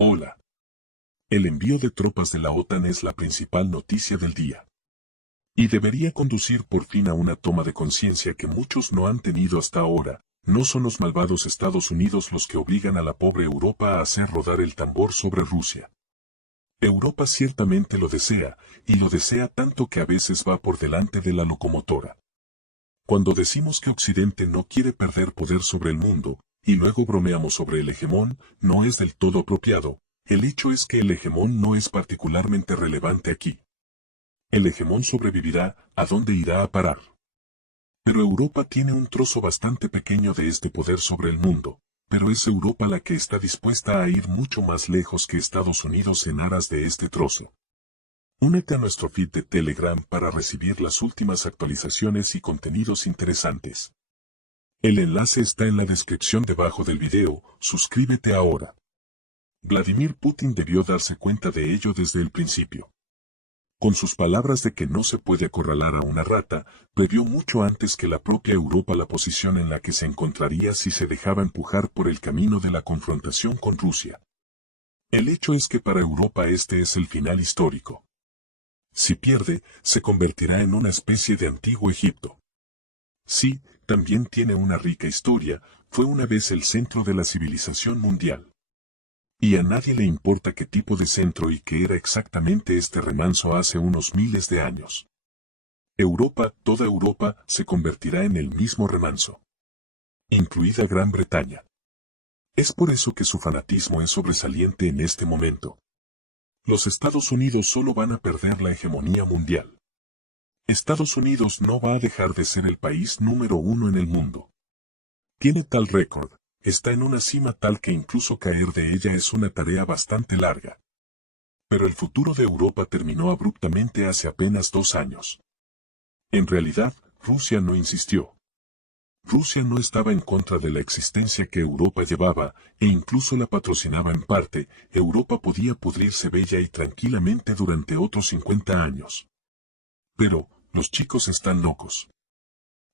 Hola. El envío de tropas de la OTAN es la principal noticia del día. Y debería conducir por fin a una toma de conciencia que muchos no han tenido hasta ahora. No son los malvados Estados Unidos los que obligan a la pobre Europa a hacer rodar el tambor sobre Rusia. Europa ciertamente lo desea, y lo desea tanto que a veces va por delante de la locomotora. Cuando decimos que Occidente no quiere perder poder sobre el mundo, y luego bromeamos sobre el hegemón, no es del todo apropiado. El hecho es que el hegemón no es particularmente relevante aquí. El hegemón sobrevivirá, ¿a dónde irá a parar? Pero Europa tiene un trozo bastante pequeño de este poder sobre el mundo, pero es Europa la que está dispuesta a ir mucho más lejos que Estados Unidos en aras de este trozo. Únete a nuestro feed de Telegram para recibir las últimas actualizaciones y contenidos interesantes. El enlace está en la descripción debajo del video, suscríbete ahora. Vladimir Putin debió darse cuenta de ello desde el principio. Con sus palabras de que no se puede acorralar a una rata, previó mucho antes que la propia Europa la posición en la que se encontraría si se dejaba empujar por el camino de la confrontación con Rusia. El hecho es que para Europa este es el final histórico. Si pierde, se convertirá en una especie de antiguo Egipto. Sí, también tiene una rica historia, fue una vez el centro de la civilización mundial. Y a nadie le importa qué tipo de centro y qué era exactamente este remanso hace unos miles de años. Europa, toda Europa, se convertirá en el mismo remanso. Incluida Gran Bretaña. Es por eso que su fanatismo es sobresaliente en este momento. Los Estados Unidos solo van a perder la hegemonía mundial. Estados Unidos no va a dejar de ser el país número uno en el mundo. Tiene tal récord. Está en una cima tal que incluso caer de ella es una tarea bastante larga. Pero el futuro de Europa terminó abruptamente hace apenas 2 años. En realidad, Rusia no insistió. Rusia no estaba en contra de la existencia que Europa llevaba, e incluso la patrocinaba en parte. Europa podía pudrirse bella y tranquilamente durante otros 50 años. Pero, los chicos están locos.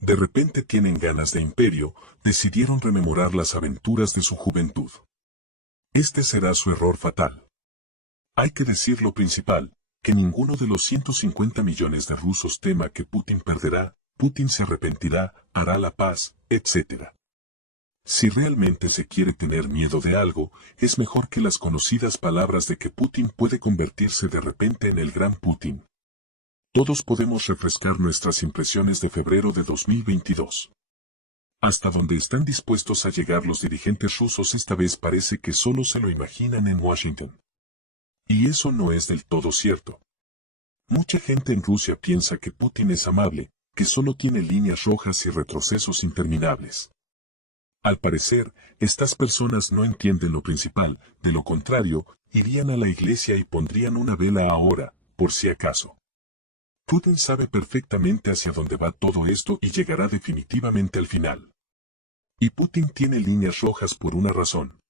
De repente tienen ganas de imperio, decidieron rememorar las aventuras de su juventud. Este será su error fatal. Hay que decir lo principal, que ninguno de los 150 millones de rusos tema que Putin perderá, Putin se arrepentirá, hará la paz, etc. Si realmente se quiere tener miedo de algo, es mejor que las conocidas palabras de que Putin puede convertirse de repente en el gran Putin. Todos podemos refrescar nuestras impresiones de febrero de 2022. Hasta donde están dispuestos a llegar los dirigentes rusos esta vez parece que solo se lo imaginan en Washington. Y eso no es del todo cierto. Mucha gente en Rusia piensa que Putin es amable, que solo tiene líneas rojas y retrocesos interminables. Al parecer, estas personas no entienden lo principal, de lo contrario, irían a la iglesia y pondrían una vela ahora, por si acaso. Putin sabe perfectamente hacia dónde va todo esto y llegará definitivamente al final. Y Putin tiene líneas rojas por una razón.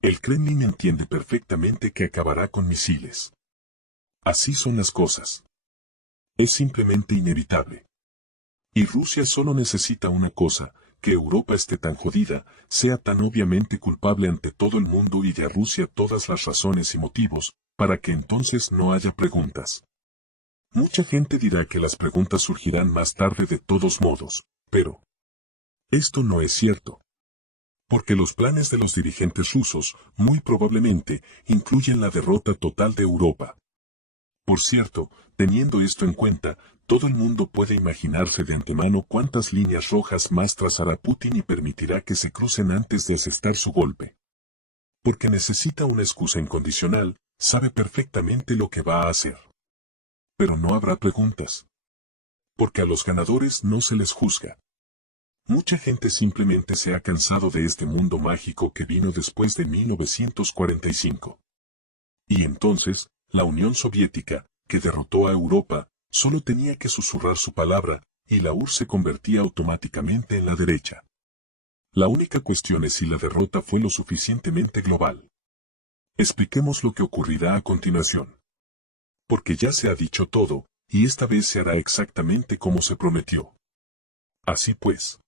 El Kremlin entiende perfectamente que acabará con misiles. Así son las cosas. Es simplemente inevitable. Y Rusia solo necesita una cosa, que Europa esté tan jodida, sea tan obviamente culpable ante todo el mundo y dé a Rusia todas las razones y motivos, para que entonces no haya preguntas. Mucha gente dirá que las preguntas surgirán más tarde de todos modos, pero esto no es cierto. Porque los planes de los dirigentes rusos, muy probablemente, incluyen la derrota total de Europa. Por cierto, teniendo esto en cuenta, todo el mundo puede imaginarse de antemano cuántas líneas rojas más trazará Putin y permitirá que se crucen antes de asestar su golpe. Porque necesita una excusa incondicional, sabe perfectamente lo que va a hacer. Pero no habrá preguntas. Porque a los ganadores no se les juzga. Mucha gente simplemente se ha cansado de este mundo mágico que vino después de 1945. Y entonces, la Unión Soviética, que derrotó a Europa, solo tenía que susurrar su palabra, y la URSS se convertía automáticamente en la derecha. La única cuestión es si la derrota fue lo suficientemente global. Expliquemos lo que ocurrirá a continuación. Porque ya se ha dicho todo, y esta vez se hará exactamente como se prometió. Así pues.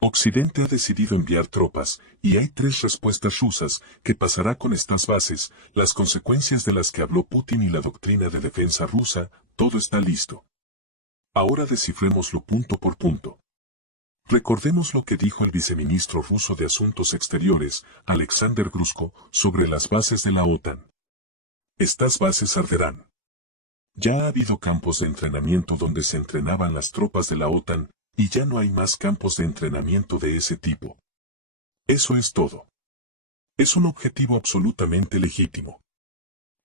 Occidente ha decidido enviar tropas, y hay 3 respuestas rusas. ¿Qué pasará con estas bases? Las consecuencias de las que habló Putin y la doctrina de defensa rusa, todo está listo. Ahora descifrémoslo punto por punto. Recordemos lo que dijo el viceministro ruso de Asuntos Exteriores, Alexander Grushko, sobre las bases de la OTAN. Estas bases arderán. Ya ha habido campos de entrenamiento donde se entrenaban las tropas de la OTAN, y ya no hay más campos de entrenamiento de ese tipo. Eso es todo. Es un objetivo absolutamente legítimo.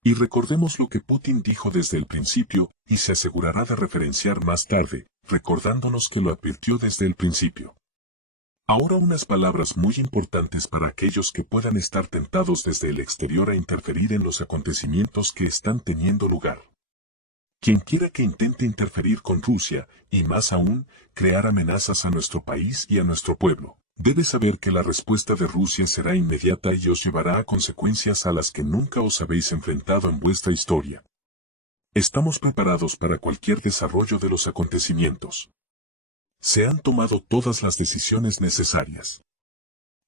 Y recordemos lo que Putin dijo desde el principio, y se asegurará de referenciar más tarde, recordándonos que lo advirtió desde el principio. Ahora unas palabras muy importantes para aquellos que puedan estar tentados desde el exterior a interferir en los acontecimientos que están teniendo lugar. Quien quiera que intente interferir con Rusia, y más aún, crear amenazas a nuestro país y a nuestro pueblo, debe saber que la respuesta de Rusia será inmediata y os llevará a consecuencias a las que nunca os habéis enfrentado en vuestra historia. Estamos preparados para cualquier desarrollo de los acontecimientos. Se han tomado todas las decisiones necesarias.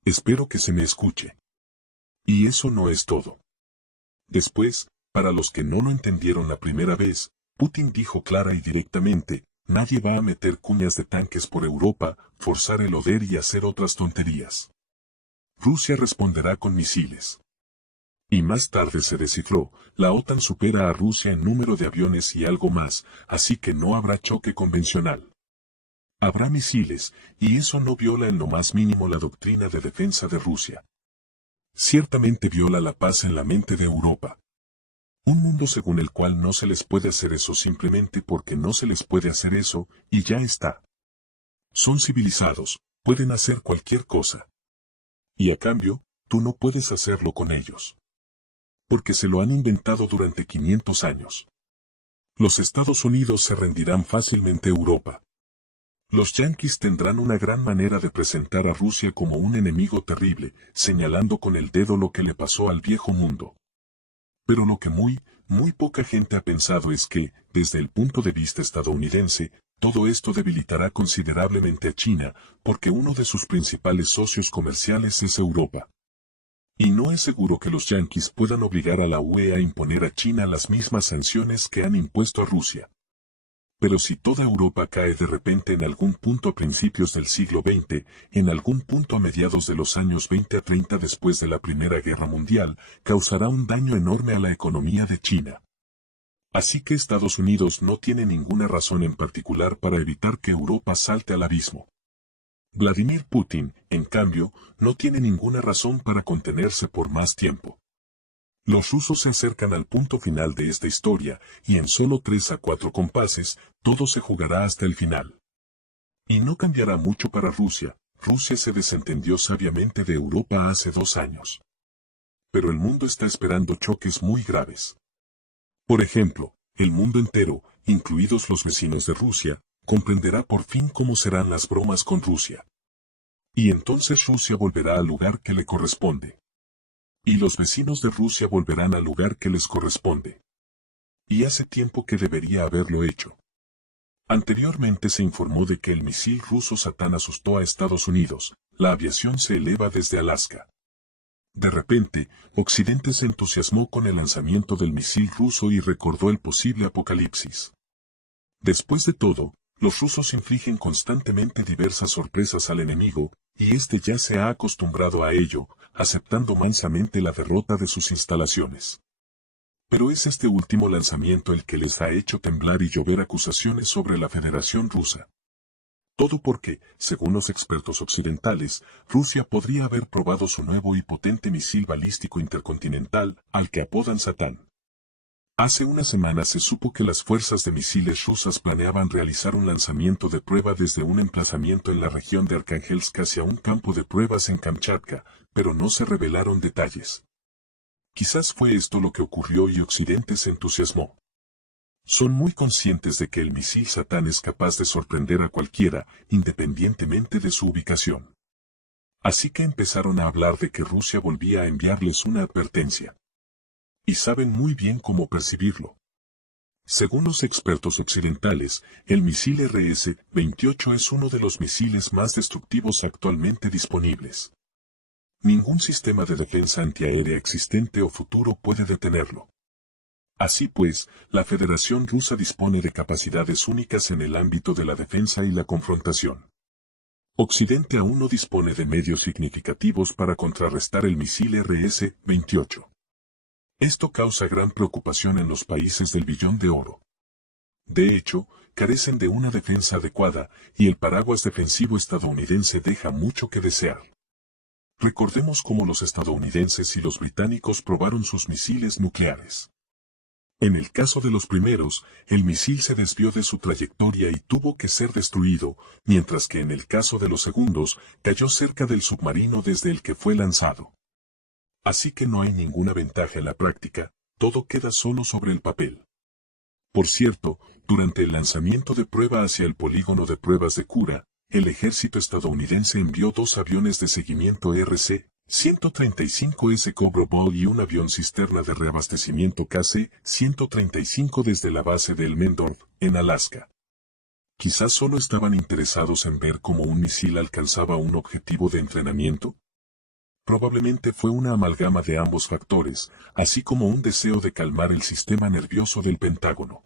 Espero que se me escuche. Y eso no es todo. Después, para los que no lo entendieron la primera vez, Putin dijo clara y directamente, nadie va a meter cuñas de tanques por Europa, forzar el Oder y hacer otras tonterías. Rusia responderá con misiles. Y más tarde se descifró, la OTAN supera a Rusia en número de aviones y algo más, así que no habrá choque convencional. Habrá misiles, y eso no viola en lo más mínimo la doctrina de defensa de Rusia. Ciertamente viola la paz en la mente de Europa. Un mundo según el cual no se les puede hacer eso simplemente porque no se les puede hacer eso, y ya está. Son civilizados, pueden hacer cualquier cosa. Y a cambio, tú no puedes hacerlo con ellos. Porque se lo han inventado durante 500 años. Los Estados Unidos se rendirán fácilmente a Europa. Los yanquis tendrán una gran manera de presentar a Rusia como un enemigo terrible, señalando con el dedo lo que le pasó al viejo mundo. Pero lo que muy poca gente ha pensado es que, desde el punto de vista estadounidense, todo esto debilitará considerablemente a China, porque uno de sus principales socios comerciales es Europa. Y no es seguro que los yanquis puedan obligar a la UE a imponer a China las mismas sanciones que han impuesto a Rusia. Pero si toda Europa cae de repente en algún punto a principios del siglo XX, en algún punto a mediados de los años 20 a 30 después de la Primera Guerra Mundial, causará un daño enorme a la economía de China. Así que Estados Unidos no tiene ninguna razón en particular para evitar que Europa salte al abismo. Vladimir Putin, en cambio, no tiene ninguna razón para contenerse por más tiempo. Los rusos se acercan al punto final de esta historia, y en solo 3 a 4 compases, todo se jugará hasta el final. Y no cambiará mucho para Rusia. Rusia se desentendió sabiamente de Europa hace 2 años. Pero el mundo está esperando choques muy graves. Por ejemplo, el mundo entero, incluidos los vecinos de Rusia, comprenderá por fin cómo serán las bromas con Rusia. Y entonces Rusia volverá al lugar que le corresponde. Y los vecinos de Rusia volverán al lugar que les corresponde. Y hace tiempo que debería haberlo hecho. Anteriormente se informó de que el misil ruso Satán asustó a Estados Unidos. La aviación se eleva desde Alaska. De repente, Occidente se entusiasmó con el lanzamiento del misil ruso y recordó el posible apocalipsis. Después de todo, los rusos infligen constantemente diversas sorpresas al enemigo, y este ya se ha acostumbrado a ello, aceptando mansamente la derrota de sus instalaciones. Pero es este último lanzamiento el que les ha hecho temblar y llover acusaciones sobre la Federación Rusa. Todo porque, según los expertos occidentales, Rusia podría haber probado su nuevo y potente misil balístico intercontinental, al que apodan Satán. Hace una semana se supo que las fuerzas de misiles rusas planeaban realizar un lanzamiento de prueba desde un emplazamiento en la región de Arkhángelsk hacia un campo de pruebas en Kamchatka, pero no se revelaron detalles. Quizás fue esto lo que ocurrió y Occidente se entusiasmó. Son muy conscientes de que el misil Satán es capaz de sorprender a cualquiera, independientemente de su ubicación. Así que empezaron a hablar de que Rusia volvía a enviarles una advertencia. Y saben muy bien cómo percibirlo. Según los expertos occidentales, el misil RS-28 es uno de los misiles más destructivos actualmente disponibles. Ningún sistema de defensa antiaérea existente o futuro puede detenerlo. Así pues, la Federación Rusa dispone de capacidades únicas en el ámbito de la defensa y la confrontación. Occidente aún no dispone de medios significativos para contrarrestar el misil RS-28. Esto causa gran preocupación en los países del Billón de Oro. De hecho, carecen de una defensa adecuada, y el paraguas defensivo estadounidense deja mucho que desear. Recordemos cómo los estadounidenses y los británicos probaron sus misiles nucleares. En el caso de los primeros, el misil se desvió de su trayectoria y tuvo que ser destruido, mientras que en el caso de los segundos, cayó cerca del submarino desde el que fue lanzado. Así que no hay ninguna ventaja en la práctica, todo queda solo sobre el papel. Por cierto, durante el lanzamiento de prueba hacia el polígono de pruebas de Cura, el ejército estadounidense envió 2 aviones de seguimiento RC-135S Cobra Ball y un avión cisterna de reabastecimiento KC-135 desde la base de Elmendorf, en Alaska. Quizás solo estaban interesados en ver cómo un misil alcanzaba un objetivo de entrenamiento. Probablemente fue una amalgama de ambos factores, así como un deseo de calmar el sistema nervioso del Pentágono.